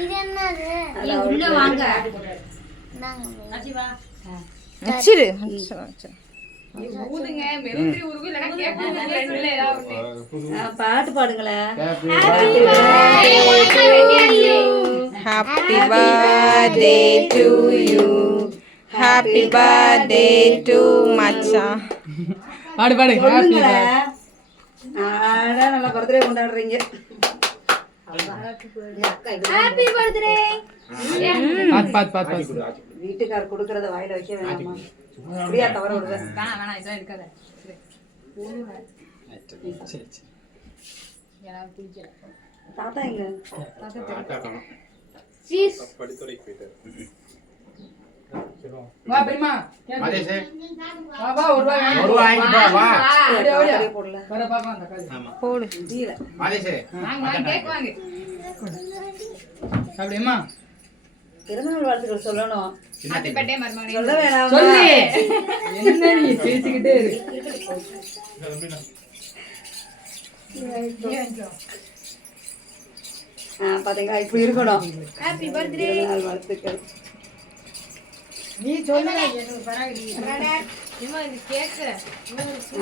இது என்னது? நீ உள்ள வாங்க. நாங்க வச்சிரு வச்சிரு, வச்சிரு. ஆ, பாட்டு பாடுங்களேன் Happy birthday to you. Happy birthday to மச்சான் பாடு பாடு. நல்லா பர்த்டே கொண்டாடுறீங்க. ஹாப்பி பர்த்டே பாத்து பாத்து பாத்து பாத்து. வீட்டுக்கார் கொடுக்கறத வாயில வைக்க வேணாமா? அப்படியா தவற விடுவேன் சரி. சரி தாத்தா எங்க? சீஸ் வா பெரியமா வா வா ஒரு ரூபாய் வாங்கி ஒரு ரூபாய் வாங்கிட்டு வா, ஓடியா. தாத்தாவே போடல. வர பாப்பா அந்த காலி போடு. முடியல அப்படியேம்மா பிறந்தநாள் வாழ்த்துக்கள் சொல்லணும். சின்ன சொல்ல வேணாமா. சொல்லு. என்ன நீ சிரிச்சுக்கிட்டே இரு. ஆ, பாத்தீங்களா இப்படி இருக்கணும். ஹாப்பி பர்த்டே பிறந்தநாள் வாழ்த்துக்கள். நீ சொல்லு இவன் இது கேக்கு ஆ,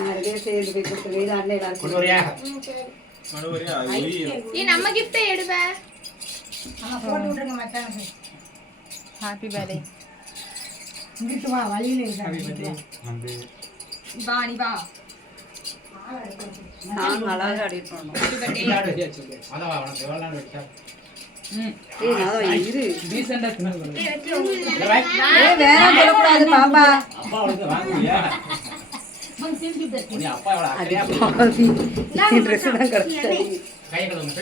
ரெடியா சேர்ந்து போய் கொடுத்துருங்க இது அண்ணன் கொண்டு எல்லாருக்கும் வரியா? நீ நம்ம கிஃப்ட் எடுப்ப? ஹாப்பி பர்த்டே நாங்க அழகா அடிட் பண்ணணும் அதான் உனக்கு எவ்வளவு நாள் வச்சா ம் ஏய் நான் இரு டீசெண்டா தின்னு ஏய் வேணாம் சொல்லக்கூடாது பாப்பா அப்பா உனக்கு வாங்குவியா நீ அப்பா ட்ரெஸ் தான் கிடைச்சது கை கழுவு